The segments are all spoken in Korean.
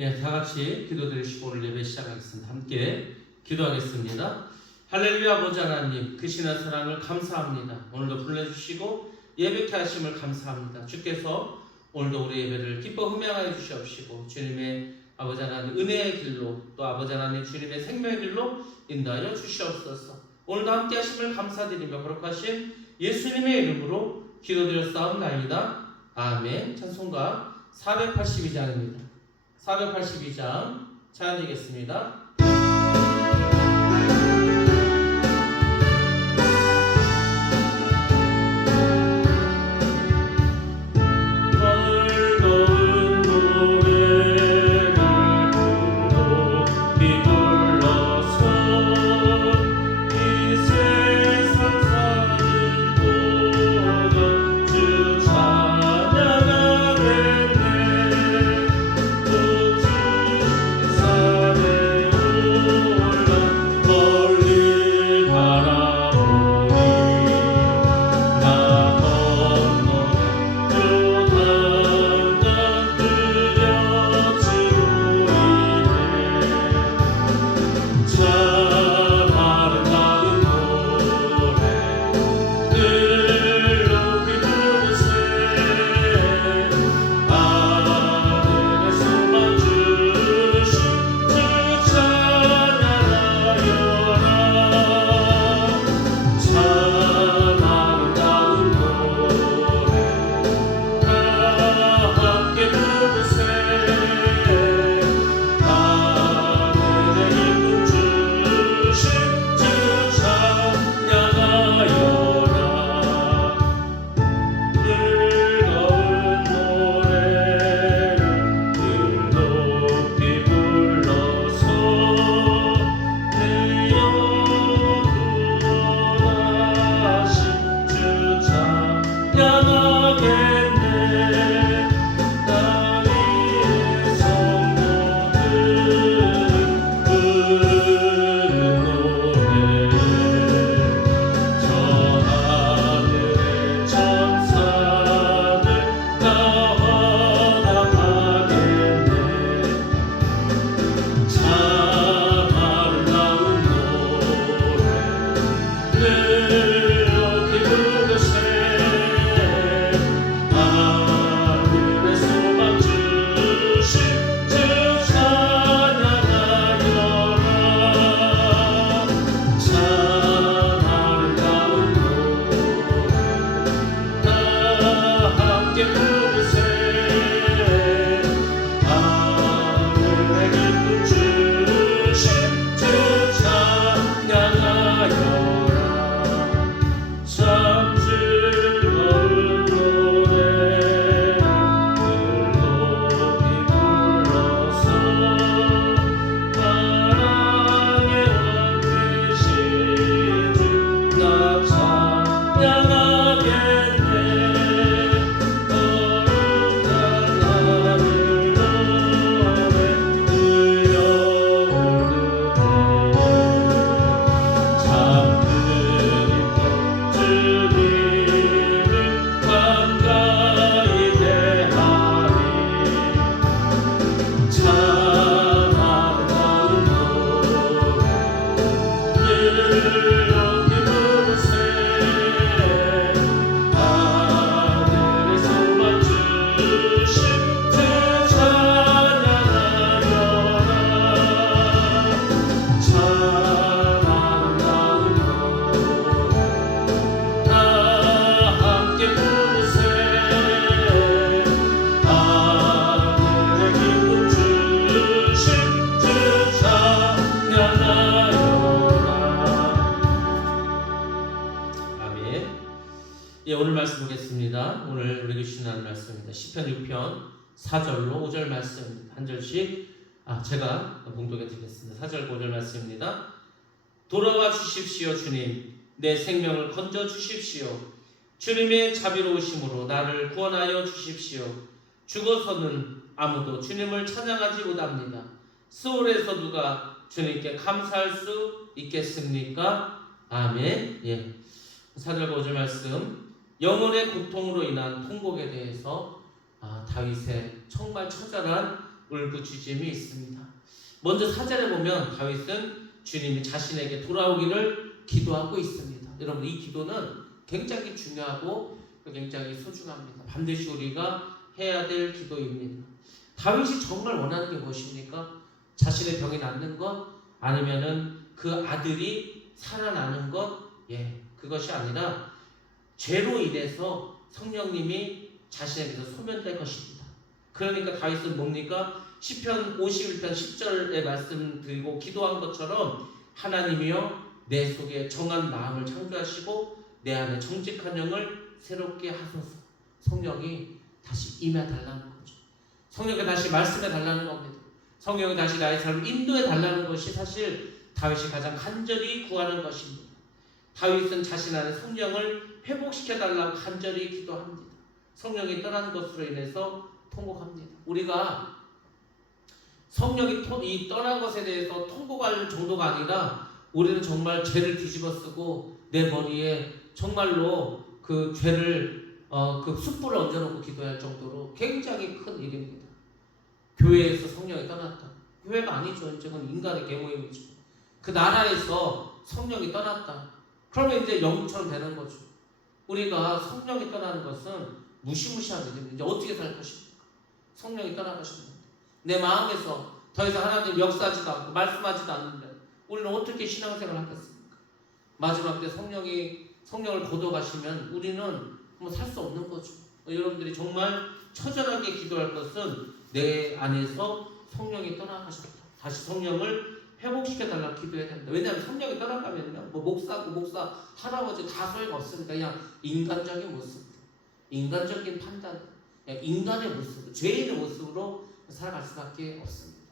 예, 다 같이 기도드리시고 오늘 예배 시작하겠습니다. 함께 기도하겠습니다. 할렐루야. 아버지 하나님, 크신 사랑을 감사합니다. 오늘도 불러주시고 예배케 하심을 감사합니다. 주께서 오늘도 우리 예배를 기뻐 흠양하여 주시옵시고 주님의 아버지 하나님 은혜의 길로, 또 아버지 하나님 주님의 생명의 길로 인도하여 주시옵소서. 오늘도 함께 하심을 감사드리며 거룩하신 예수님의 이름으로 기도드렸사옵나이다. 아멘. 찬송가 482장입니다. 482장 찬양드리겠습니다. 오늘 말씀 보겠습니다. 오늘 우리에게 주시는 말씀입니다. 시편 6편 4절로 5절 말씀입니다. 한 절씩 제가 봉독해 드리겠습니다. 4절 5절 말씀입니다. 돌아와 주십시오 주님, 내 생명을 건져 주십시오. 주님의 자비로우심으로 나를 구원하여 주십시오. 죽어서는 아무도 주님을 찬양하지 못합니다. 스올에서 누가 주님께 감사할 수 있겠습니까? 아멘. 4절과 5절 말씀, 영혼의 고통으로 인한 통곡에 대해서 다윗의 정말 처절한 울부짖음이 있습니다. 먼저 4절에 보면 다윗은 주님이 자신에게 돌아오기를 기도하고 있습니다. 여러분, 이 기도는 굉장히 중요하고 굉장히 소중합니다. 반드시 우리가 해야 될 기도입니다. 다윗이 정말 원하는 게 무엇입니까? 자신의 병이 낫는 것, 아니면은 그 아들이 살아나는 것, 그것이 아니라 죄로 인해서 성령님이 자신에게서 소멸될 것입니다. 그러니까 다윗은 뭡니까? 시편 51편 10절에 말씀드리고 기도한 것처럼 하나님이여 내 속에 정한 마음을 창조하시고 내 안에 정직한 영을 새롭게 하소서. 성령이 다시 임해달라는 거죠. 성령이 다시 말씀해달라는 겁니다. 성령이 다시 나의 삶을 인도해달라는 것이 사실 다윗이 가장 간절히 구하는 것입니다. 다윗은 자신 안에 성령을 회복시켜달라고 간절히 기도합니다. 성령이 떠난 것으로 인해서 통곡합니다. 우리가 성령이 떠난 것에 대해서 통곡할 정도가 아니라 우리는 정말 죄를 뒤집어쓰고 내 머리에 정말로 그 죄를 그 숯불을 얹어놓고 기도할 정도로 굉장히 큰 일입니다. 교회에서 성령이 떠났다. 교회가 아니죠. 이제는 인간의 계모임이죠. 그 나라에서 성령이 떠났다. 그러면 이제 영국처럼 되는 거죠. 우리가 성령이 떠나는 것은 무시무시한 일입니다. 이제 어떻게 살 것입니까? 성령이 떠나가셨는데 내 마음에서 더 이상 하나님 역사하지도 않고 말씀하지도 않는데 우리는 어떻게 신앙생활을 하겠습니까? 마지막 때 성령을 거둬가시면 우리는 뭐 살 수 없는 거죠. 여러분들이 정말 처절하게 기도할 것은 내 안에서 성령이 떠나가셨다. 다시 성령을 회복시켜달라고 기도해야 됩니다. 왜냐하면 성령이 떠나가면요, 뭐 목사, 할아버지 다 소용 없으니까 그냥 인간적인 모습, 인간적인 판단, 인간의 모습, 죄인의 모습으로 살아갈 수밖에 없습니다.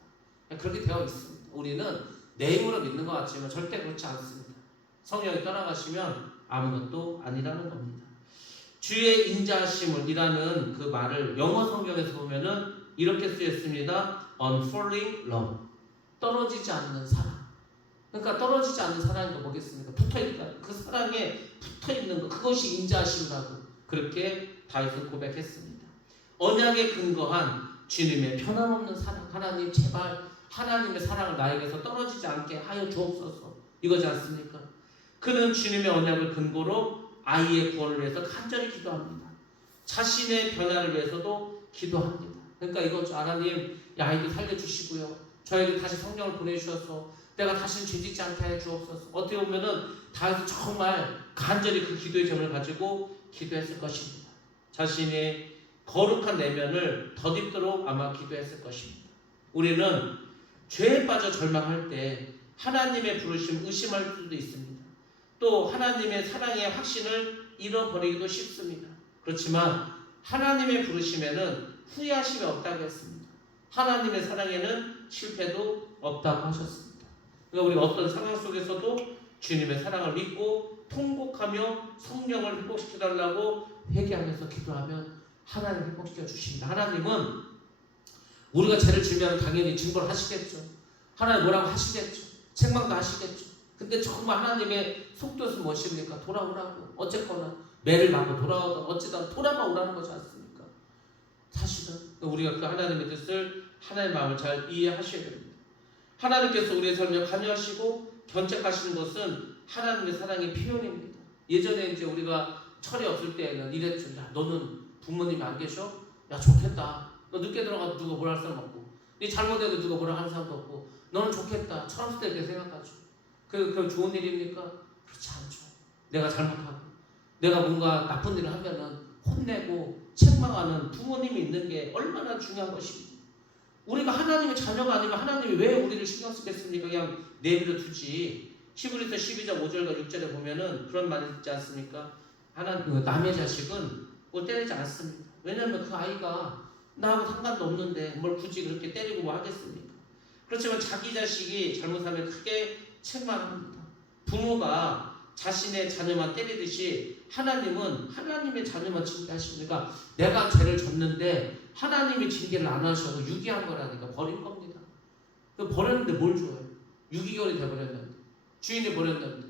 그렇게 되어 있습니다. 우리는 내 힘으로 믿는 것 같지만 절대 그렇지 않습니다. 성령이 떠나가시면 아무것도 아니라는 겁니다. 주의 인자하심을 이라는 그 말을 영어 성경에서 보면은 이렇게 쓰였습니다. Unfalling love. 떨어지지 않는 사랑. 그러니까 떨어지지 않는 사랑이 뭐겠습니까? 붙어있다. 그 사랑에 붙어있는 것, 그것이 인자하심이라고 그렇게 다윗은 고백했습니다. 언약에 근거한 주님의 변함없는 사랑. 하나님 제발 하나님의 사랑을 나에게서 떨어지지 않게 하여 주옵소서. 이거지 않습니까? 그는 주님의 언약을 근거로 아이의 구원을 위해서 간절히 기도합니다. 자신의 변화를 위해서도 기도합니다. 그러니까 이거죠. 하나님, 이 아이도 살려주시고요. 저에게 다시 성령을 보내주셔서 내가 다시는 죄짓지 않게 하여 주옵소서. 어떻게 보면은 다윗은 정말 간절히 그 기도의 점을 가지고 기도했을 것입니다. 자신의 거룩한 내면을 덧입도록 아마 기도했을 것입니다. 우리는 죄에 빠져 절망할 때 하나님의 부르심 의심할 수도 있습니다. 또 하나님의 사랑의 확신을 잃어버리기도 쉽습니다. 그렇지만 하나님의 부르심에는 후회하심이 없다고 했습니다. 하나님의 사랑에는 실패도 없다고 하셨습니다. 그러니까 우리가 어떤 상황 속에서도 주님의 사랑을 믿고 통곡하며 성령을 회복시켜달라고 회개하면서 기도하면 하나님 회복시켜 주십니다. 하나님은 우리가 죄를 지으면 당연히 증거를 하시겠죠. 하나님 뭐라고 하시겠죠. 책망도 하시겠죠. 근데 정말 하나님의 속도는 무엇입니까? 돌아오라고. 어쨌거나 매를 맞고 돌아오든 어찌든 돌아만 오라는 거지 않습니까? 사실은 우리가 그 하나님의 뜻을 하나님의 마음을 잘 이해하셔야 됩니다. 하나님께서 우리의 삶에 관여하시고 견책하시는 것은 하나님의 사랑의 표현입니다. 예전에 이제 우리가 철이 없을 때에는 이랬죠. 야, 너는 부모님이 안 계셔? 야, 좋겠다. 너 늦게 들어가도 누가 뭐라 할 사람 없고, 네 잘못해도 누가 뭐라 하는 사람도 없고, 너는 좋겠다. 철 없을 때 이렇게 생각하죠. 그럼 좋은 일입니까? 그렇지 않죠. 내가 잘못하고 내가 뭔가 나쁜 일을 하면은 혼내고 책망하는 부모님이 있는 게 얼마나 중요한 것입니까? 우리가 하나님의 자녀가 아니면 하나님이 왜 우리를 신경 쓰겠습니까? 그냥 내버려 두지. 히브리서 12장 5절과 6절에 보면은 그런 말이 있지 않습니까? 하나님, 남의 자식은 뭘 때리지 않습니다. 왜냐하면 그 아이가 나하고 상관도 없는데 뭘 굳이 그렇게 때리고 뭐 하겠습니까? 그렇지만 자기 자식이 잘못하면 크게 책망합니다. 부모가 자신의 자녀만 때리듯이 하나님은 하나님의 자녀만 징계하십니까? 내가 죄를 졌는데 하나님이 징계를 안 하셔서 유기한 거라니까 버린 겁니다. 버렸는데 뭘 줘요? 유기견이 돼버렸는데, 주인이 버렸는데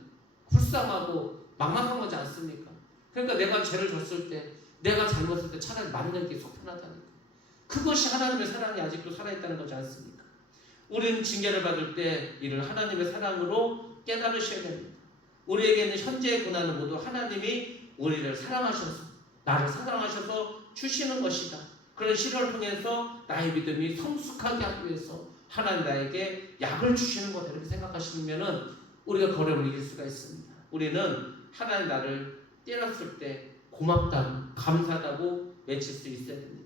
불쌍하고 막막한 거지 않습니까? 그러니까 내가 죄를 졌을 때, 내가 잘못했을 때 차라리 맞는 게 속 편하다니까. 그것이 하나님의 사랑이 아직도 살아있다는 거지 않습니까? 우리는 징계를 받을 때 이를 하나님의 사랑으로 깨달으셔야 됩니다. 우리에게 있는 현재의 고난은 모두 하나님이 우리를 사랑하셔서, 나를 사랑하셔서 주시는 것이다. 그런 시련을 통해서 나의 믿음이 성숙하게 하기 위해서 하나님 나에게 약을 주시는 거다, 이렇게 생각하시면 우리가 거려을 이길 수가 있습니다. 우리는 하나님 나를 때렸을 때 고맙다고, 감사하다고 외칠 수 있어야 됩니다.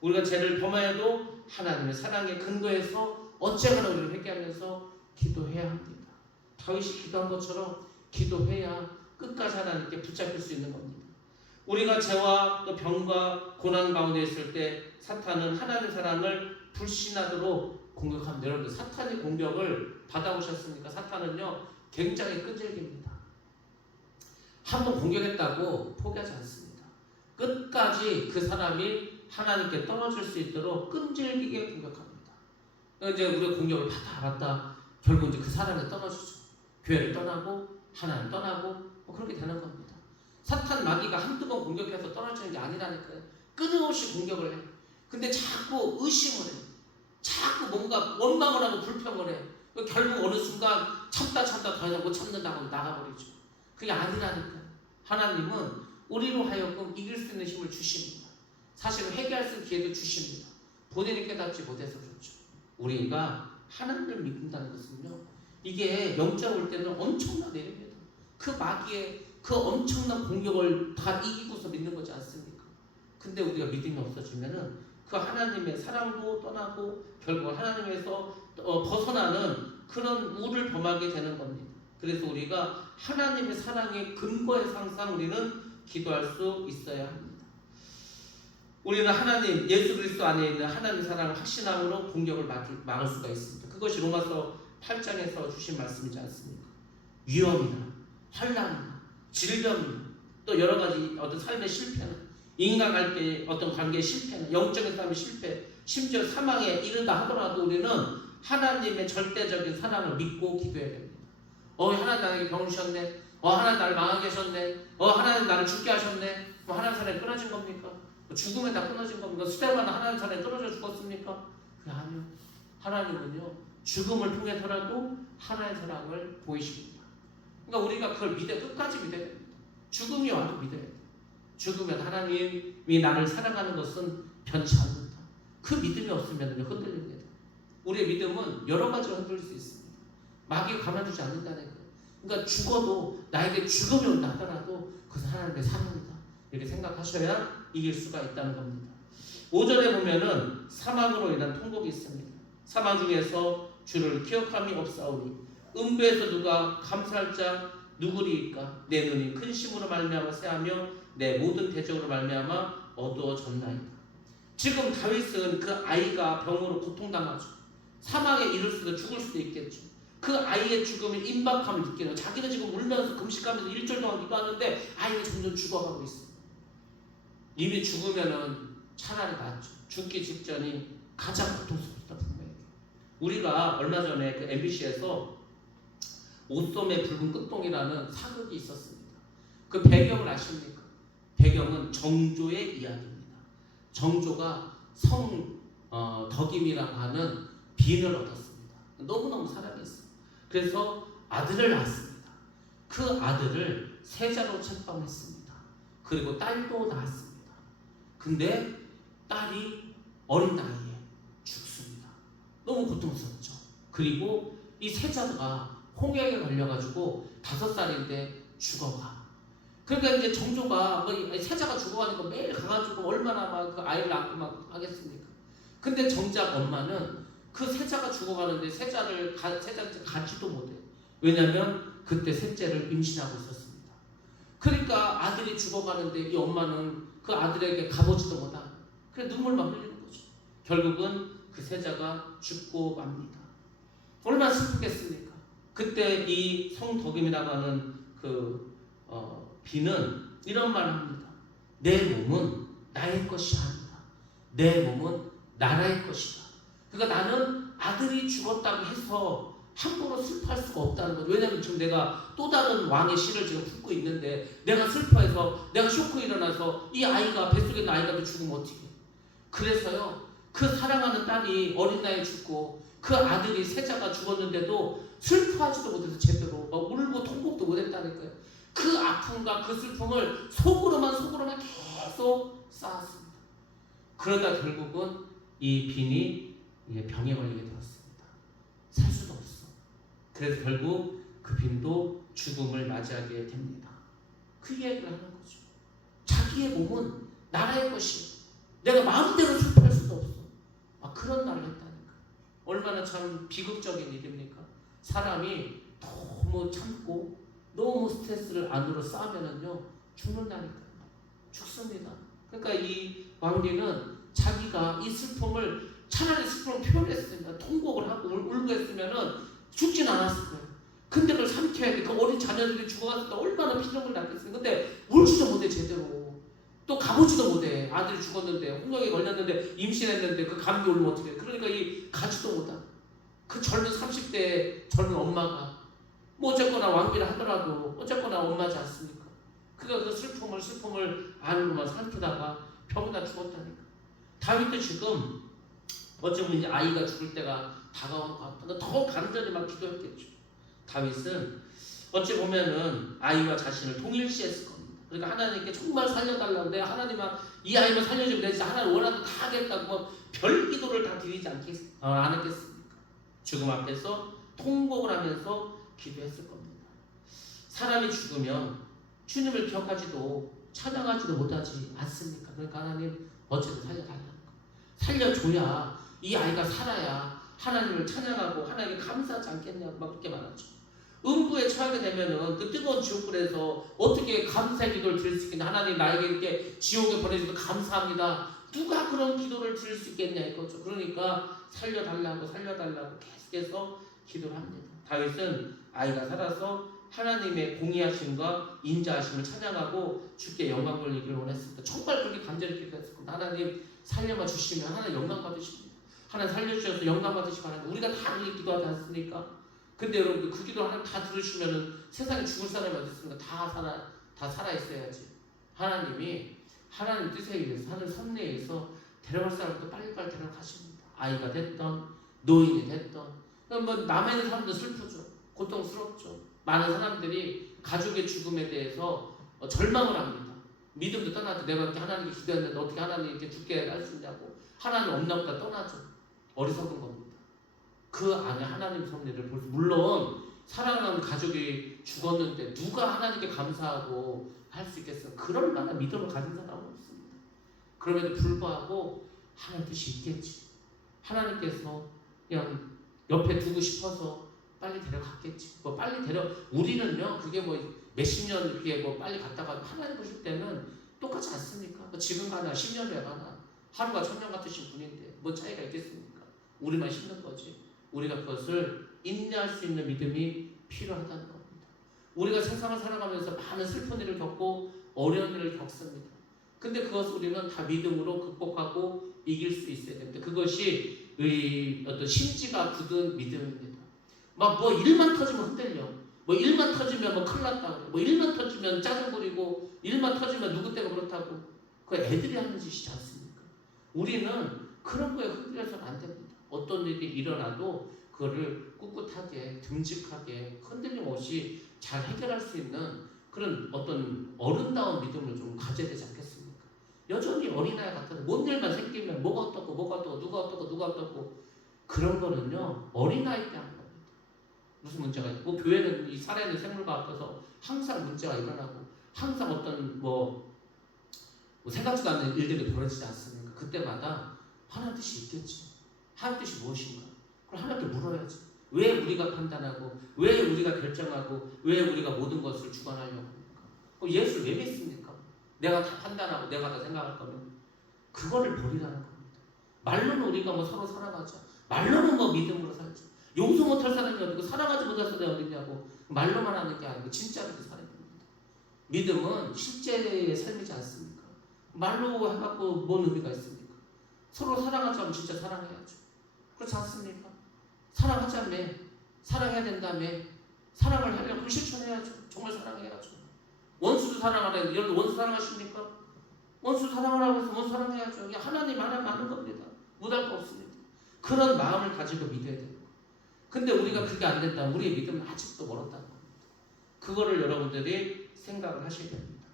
우리가 죄를 범하여도 하나님의 사랑에 근거해서 어째거나 우리를 회개하면서 기도해야 합니다. 다윗이 기도한 것처럼 기도해야 끝까지 하나님께 붙잡힐 수 있는 겁니다. 우리가 죄와 또 병과 고난 가운데 있을 때 사탄은 하나님의 사랑을 불신하도록 공격합니다. 여러분들, 사탄의 공격을 받아오셨습니까? 사탄은요 굉장히 끈질깁니다. 한번 공격했다고 포기하지 않습니다. 끝까지 그 사람이 하나님께 떨어질 수 있도록 끈질기게 공격합니다. 이제 우리가 공격을 받다 결국 이제 그 사람이 떨어지죠. 교회를 떠나고 하나님 떠나고 그렇게 되는 겁니다. 사탄 마귀가 한두 번 공격해서 떨어지는 게 아니라니까요. 끊임없이 공격을 해. 근데 자꾸 의심을 해. 자꾸 뭔가 원망을 하고 불평을 해. 결국 어느 순간 참다 더 이상 못 참는다고 나가버리죠. 그게 아니라니까요. 하나님은 우리로 하여금 이길 수 있는 힘을 주십니다. 사실은 회개할 수 있는 기회도 주십니다. 본인이 깨닫지 못해서 그렇죠. 우리가 하나님을 믿는다는 것은요, 이게 영적으로 볼 때는 엄청난 일입니다. 그 마귀의 그 엄청난 공격을 다 이기고서 믿는 거지 않습니까? 근데 우리가 믿음이 없어지면은 그 하나님의 사랑도 떠나고 결국 하나님에서 벗어나는 그런 우를 범하게 되는 겁니다. 그래서 우리가 하나님의 사랑의 근거에서 항상 우리는 기도할 수 있어야 합니다. 우리는 하나님, 예수 그리스도 안에 있는 하나님의 사랑을 확신함으로 공격을 막을 수가 있습니다. 그것이 로마서 8장에서 주신 말씀이지 않습니까? 위험이나 환난이나 질병이나 또 여러 가지 어떤 삶의 실패나 인간관계 어떤 관계의 실패나 영적인 삶의 실패, 심지어 사망에 이르다 하더라도 우리는 하나님의 절대적인 사랑을 믿고 기도해야 됩니다. 하나님 나에게 병을 주셨네. 하나님 나를 망하게 하셨네. 하나님 나를 죽게 하셨네. 하나님 사랑이 끊어진 겁니까? 죽음에 다 끊어진 겁니까? 수대만 하나님 사랑이 끊어져 죽었습니까? 그게 아니요. 하나님은요 죽음을 통해서라도 하나님의 사랑을 보이십니다. 그러니까 우리가 그걸 끝까지 믿어야 됩니다. 죽음이 와도 믿어야 돼요. 죽으면 하나님이 나를 사랑하는 것은 변치 않는다. 그 믿음이 없으면 흔들립니다. 우리의 믿음은 여러 가지로 흔들릴 수 있습니다. 마귀가 가만두지 않는다는 거예요. 그러니까 죽어도 나에게 죽음이 온다 하더라도 그것은 하나님의 사랑이다, 이렇게 생각하셔야 이길 수가 있다는 겁니다. 5절에 보면은 사망으로 인한 통곡이 있습니다. 사망 중에서 주를 기억함이 없사오니 음부에서 누가 감사할 자 누구리이까? 내 눈이 근심으로 말미암아 새하며 내 모든 대적으로 말미암아 어두워졌나이다. 지금 다윗은 그 아이가 병으로 고통당하죠. 사망에 이를 수도 죽을 수도 있겠죠. 그 아이의 죽음에 임박함을 느끼는, 자기는 지금 울면서 금식하면서 일주일 동안 기도하는데 아이가 점점 죽어가고 있어요. 이미 죽으면은 차라리 낫죠. 죽기 직전이 가장 고통스럽다, 분명히. 우리가 얼마 전에 그 MBC에서 옷소매 붉은 끝동이라는 사극이 있었습니다. 그 배경을 아십니까? 배경은 정조의 이야기입니다. 정조가 덕임이라고 하는 빈을 얻었습니다. 너무너무 사랑했어요. 그래서 아들을 낳았습니다. 그 아들을 세자로 책방했습니다. 그리고 딸도 낳았습니다. 근데 딸이 어린 나이에 죽습니다. 너무 고통스럽죠. 그리고 이 세자가 홍역에 걸려가지고 5살인데 죽어가. 그러니까 이제 정조가 세자가 죽어가니까 매일 가가지고 얼마나 막 그 아이를 낳고 막 하겠습니까? 근데 정작 엄마는 그 세자가 죽어가는데 세자한테 가지도 못해. 왜냐면 그때 셋째를 임신하고 있었습니다. 그러니까 아들이 죽어가는데 이 엄마는 그 아들에게 가보지도 못하고 그래 눈물만 흘리는 거죠. 결국은 그 세자가 죽고 맙니다. 얼마나 슬프겠습니까? 그때 이 성덕임이라고 하는 비는 이런 말을 합니다. 내 몸은 나의 것이 아니다. 내 몸은 나라의 것이다. 그러니까 나는 아들이 죽었다고 해서 함부로 슬퍼할 수가 없다는 거죠. 왜냐하면 지금 내가 또 다른 왕의 씨를 지금 품고 있는데 내가 슬퍼해서 내가 쇼크 일어나서 이 아이가 뱃속에 있는 아이가 죽으면 어떻게 해? 그래서요 그 사랑하는 딸이 어린 나이에 죽고 그 아들이 세자가 죽었는데도 슬퍼하지도 못해서 제대로 막 울고 통곡도 못했다니까요. 그 아픔과 그 슬픔을 속으로만 계속 쌓았습니다. 그러다 결국은 이 빈이 병에 걸리게 되었습니다. 살 수도 없어. 그래서 결국 그 빈도 죽음을 맞이하게 됩니다. 그 이야기를 하는 거죠. 자기의 몸은 나라의 것이 내가 마음대로 슬퍼할 수도 없어. 그런 말을 했다니까. 얼마나 참 비극적인 일입니까? 사람이 너무 참고 너무 스트레스를 안으로 쌓으면은요 죽는다니까요. 죽습니다. 그러니까 이 왕비는 자기가 이 슬픔을 차라리 슬픔을 표현했습니다. 통곡을 하고 울고 했으면은 죽진 않았을 거예요. 근데 그걸 삼켜야 돼. 그 어린 자녀들이 죽어갔을 때 얼마나 피눈물 났겠어요. 근데 울지도 못해 제대로. 또 가보지도 못해. 아들이 죽었는데 홍역에 걸렸는데 임신했는데 그 감기 오면 어떻게 해. 그러니까 이 가지도 못하. 그 젊은 30대 젊은 엄마가 뭐 어쨌거나 왕비를 하더라도 어쨌거나 엄마지 않습니까? 그가 그 슬픔을 안으로만 삼키다가 병이나 죽었다니까. 다윗도 지금 어쩌면 이제 아이가 죽을 때가 다가온 것 같은데 더 간절히 막 기도했겠죠. 다윗은 어찌 보면은 아이와 자신을 동일시했을 겁니다. 그러니까 하나님께 정말 살려달라고 내가 하나님아 이 아이만 살려주면 내가 진짜 하나님 원하는 다 하겠다고 별 기도를 다 드리지 안 했겠습니까? 죽음 앞에서 통곡을 하면서 기도했을 겁니다. 사람이 죽으면 주님을 기억하지도 찬양하지도 못하지 않습니까? 그러니까 하나님 어쨌든 살려달라는 거. 살려줘야 이 아이가 살아야 하나님을 찬양하고 하나님께 감사하지 않겠냐고 막 그렇게 말하죠. 음부에 처하게 되면은 그 뜨거운 지옥불에서 어떻게 감사의 기도를 드릴 수 있겠냐. 하나님 나에게 이렇게 지옥에 보내주셔서 감사합니다. 누가 그런 기도를 드릴 수 있겠냐 이거죠. 그러니까 살려달라고 계속해서 기도를 합니다. 다윗은 아이가 살아서 하나님의 공의하심과 인자하심을 찬양하고 주께 영광 돌리기를 원했습니다. 정말 그렇게 간절히 기도했을 겁니다. 하나님 살려만 주시면 하나님 영광 받으십니다. 하나님 살려주셔서 영광 받으시기 바랍니다. 우리가 다 그렇게 기도하지 않습니까? 근데 여러분 그 기도 하나님 다 들으시면은 세상에 죽을 사람이 어디 있습니까? 다 살아 있어야지. 하나님이 하나님 뜻에 의해서 하늘 섭리에 의해서 데려갈 사람도 빨리빨리 데려가십니다. 아이가 됐던 노인이 됐던 뭐 남아있는 사람도 슬프죠. 고통스럽죠. 많은 사람들이 가족의 죽음에 대해서 절망을 합니다. 믿음도 떠나죠. 내가 이렇게 하나님께 기도했는데 어떻게 하나님께 죽게 할 수 있냐고 하나님 없나 보다 떠나죠. 어리석은 겁니다. 그 안에 하나님 섭리를 볼 수. 물론 사랑하는 가족이 죽었는데 누가 하나님께 감사하고 할 수 있겠어요? 그럴 만한 믿음을 가진 사람은 없습니다. 그럼에도 불구하고 하나님 뜻이 있겠지. 하나님께서 그냥 옆에 두고 싶어서 빨리 데려갔겠지. 우리는요 그게 뭐 몇십 년 이렇게 뭐 빨리 갔다가 하나님 보실 때는 똑같지 않습니까? 뭐 지금 가나 10년 후에 가나 하루가 천년 같으신 분인데 뭐 차이가 있겠습니까? 우리만 힘든 거지. 우리가 그것을 인내할 수 있는 믿음이 필요하다는 겁니다. 우리가 세상을 살아가면서 많은 슬픈 일을 겪고 어려운 일을 겪습니다. 근데 그것을 우리는 다 믿음으로 극복하고 이길 수 있어야 됩니다. 그것이 어떤 심지가 굳은 믿음입니다. 막 뭐 일만 터지면 흔들려. 뭐 일만 터지면 뭐 큰일 났다고. 뭐 일만 터지면 짜증 부리고 일만 터지면 누구 때문에 그렇다고. 그 애들이 하는 짓이지 않습니까? 우리는 그런 거에 흔들려서는 안 됩니다. 어떤 일이 일어나도 그거를 꿋꿋하게 듬직하게 흔들림 없이 잘 해결할 수 있는 그런 어떤 어른다운 믿음을 좀 가져야 되지 않겠습니까? 여전히 어린아이 같은 뭔 일만 생기면 뭐가 어떻고 누가 어떻고 그런 거는요 어린아이 때 하는 겁니다. 무슨 문제가 있고 교회는 이 살아있는 생물과 앞에서 항상 문제가 일어나고 항상 어떤 뭐 생각지도 않는 일들이 벌어지지 않습니까? 그때마다 하나님 뜻이 있겠지. 하나님 뜻이 무엇인가? 그럼 하나님께 물어야지. 왜 우리가 판단하고 왜 우리가 결정하고 왜 우리가 모든 것을 주관하려고 합니까? 예수를 왜 믿습니까? 내가 다 판단하고 내가 다 생각할 거면 그거를 버리라는 겁니다. 말로는 우리가 뭐 서로 사랑하자. 말로는 뭐 믿음으로 살자. 용서 못할 사람이 어디고 사랑하지 못할 사람이 어디냐고 말로만 하는 게 아니고 진짜로 그 사람이 됩니다. 믿음은 실제의 삶이지 않습니까? 말로 해갖고 뭔 의미가 있습니까? 서로 사랑하자면 진짜 사랑해야죠. 그렇지 않습니까? 사랑하자며 사랑해야 된다며 사랑을 하려면 실천해야죠. 정말 사랑해야죠. 원수도 사랑하래. 여러분 원수 사랑하십니까? 원수 사랑하라고 해서 원수 사랑해야죠. 이게 하나님 하나님 아는 겁니다. 못할 거 없습니다. 그런 마음을 가지고 믿어야 돼요. 근데 우리가 그게 안 된다면 우리의 믿음은 아직도 멀었다는 겁니다. 그거를 여러분들이 생각을 하셔야 됩니다.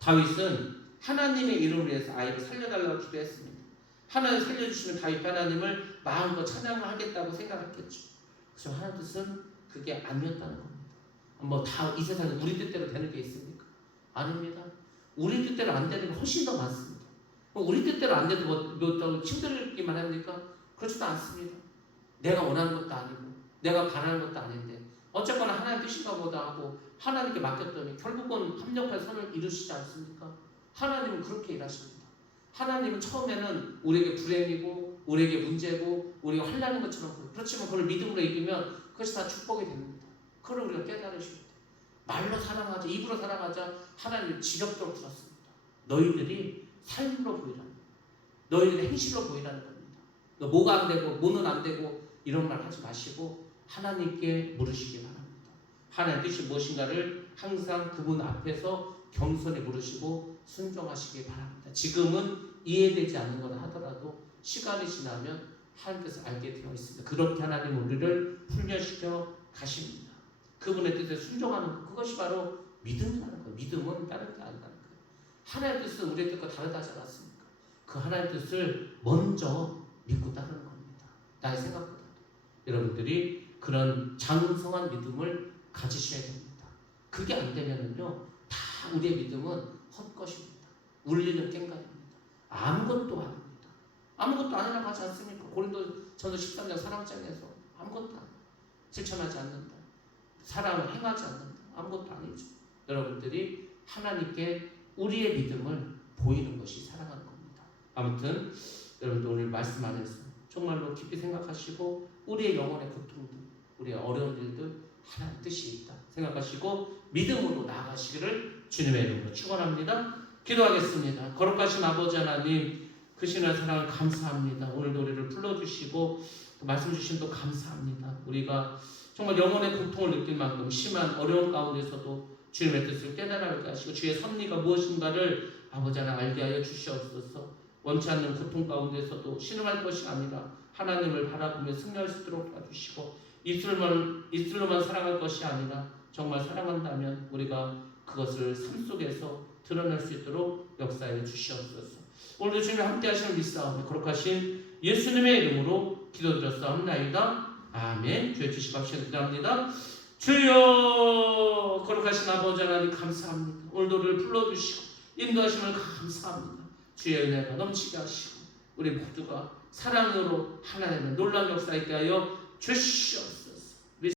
다윗은 하나님의 이름을 위해서 아이를 살려달라고 기도했습니다. 하나님 살려주시면 다윗 하나님을 마음껏 찬양을 하겠다고 생각했겠죠. 그래서 하나님 뜻은 그게 아니었다는 겁니다. 뭐 다 이 세상에 우리 뜻대로 되는 게 있습니까? 아닙니다. 우리 뜻대로 안 되는 게 훨씬 더 많습니다. 우리 뜻대로 안 돼도 뭐 힘들기만 합니까? 그렇지도 않습니다. 내가 원하는 것도 아니고 내가 바라는 것도 아닌데 어쨌거나 하나님 뜻인가 보다 하고 하나님께 맡겼더니 결국은 합력할 선을 이루시지 않습니까? 하나님은 그렇게 일하십니다. 하나님은 처음에는 우리에게 불행이고 우리에게 문제고 우리가 환난인 것처럼 보여요. 그렇지만 그걸 믿음으로 이기면 그것이 다 축복이 됩니다. 그걸 우리가 깨달으셔야 돼요. 말로 사랑하자, 입으로 사랑하자 하나님은 지적적으로 들었습니다. 너희들이 삶으로 보이라는 거예요. 너희들의 행실로 보이라는 겁니다. 뭐가 안 되고 뭐는 안 되고 이런 말 하지 마시고 하나님께 물으시기 바랍니다. 하나님 뜻이 무엇인가를 항상 그분 앞에서 겸손히 물으시고 순종하시기 바랍니다. 지금은 이해되지 않는 거라 하더라도 시간이 지나면 하나님 뜻을 알게 되어 있습니다. 그렇게 하나님 우리를 훈련시켜 가십니다. 그분의 뜻에 순종하는 것, 그것이 바로 믿음이라는 거예요. 믿음은 다른 게 아니라는 거예요. 하나님의 뜻은 우리의 뜻과 다르다 하지 않았습니까? 그 하나님의 뜻을 먼저 믿고 따르는 겁니다. 나의 생각보다. 여러분들이 그런 장성한 믿음을 가지셔야 됩니다. 그게 안 되면은요, 다 우리의 믿음은 헛것입니다. 울리는 꽹과입니다. 아무것도 아닙니다. 아무것도 아니라고 하지 않습니까? 고린도전서 13장 사랑장에서 아무것도 아니에요. 실천하지 않는다. 사랑을 행하지 않는다. 아무것도 아니죠. 여러분들이 하나님께 우리의 믿음을 보이는 것이 사랑하는 겁니다. 아무튼 여러분들 오늘 말씀 안에서 정말로 깊이 생각하시고 우리의 영혼의 고통들, 우리의 어려운 일들 하나님 뜻이 있다 생각하시고 믿음으로 나아가시기를 주님의 이름으로 축원합니다. 기도하겠습니다. 거룩하신 아버지 하나님, 그 신의 사랑을 감사합니다. 오늘도 우리를 불러주시고 또 말씀 주심도 감사합니다. 우리가 정말 영혼의 고통을 느낄 만큼 심한 어려운 가운데서도 주님의 뜻을 깨달아가게 하시고 주의 섭리가 무엇인가를 아버지 하나 알게 하여 주시옵소서. 원치 않는 고통 가운데서도 신음할 것이 아니라 하나님을 바라보며 승리할 수 있도록 도와주시고 입술로만 사랑할 것이 아니라 정말 사랑한다면 우리가 그것을 삶 속에서 드러낼 수 있도록 역사해 주시옵소서. 오늘도 주님과 함께 하시는 믿사오며 거룩하신 예수님의 이름으로 기도드렸사옵나이다. 아멘. 주의 주시고 합시다. 기도합니다. 주여, 거룩하신 아버지 하나님 감사합니다. 오늘도 우리를 불러주시고 인도하심을 감사합니다. 주의 은혜가 넘치게 하시고 우리 모두가 사랑으로 하나님의 놀라운 역사 있게 하여 주시옵소서.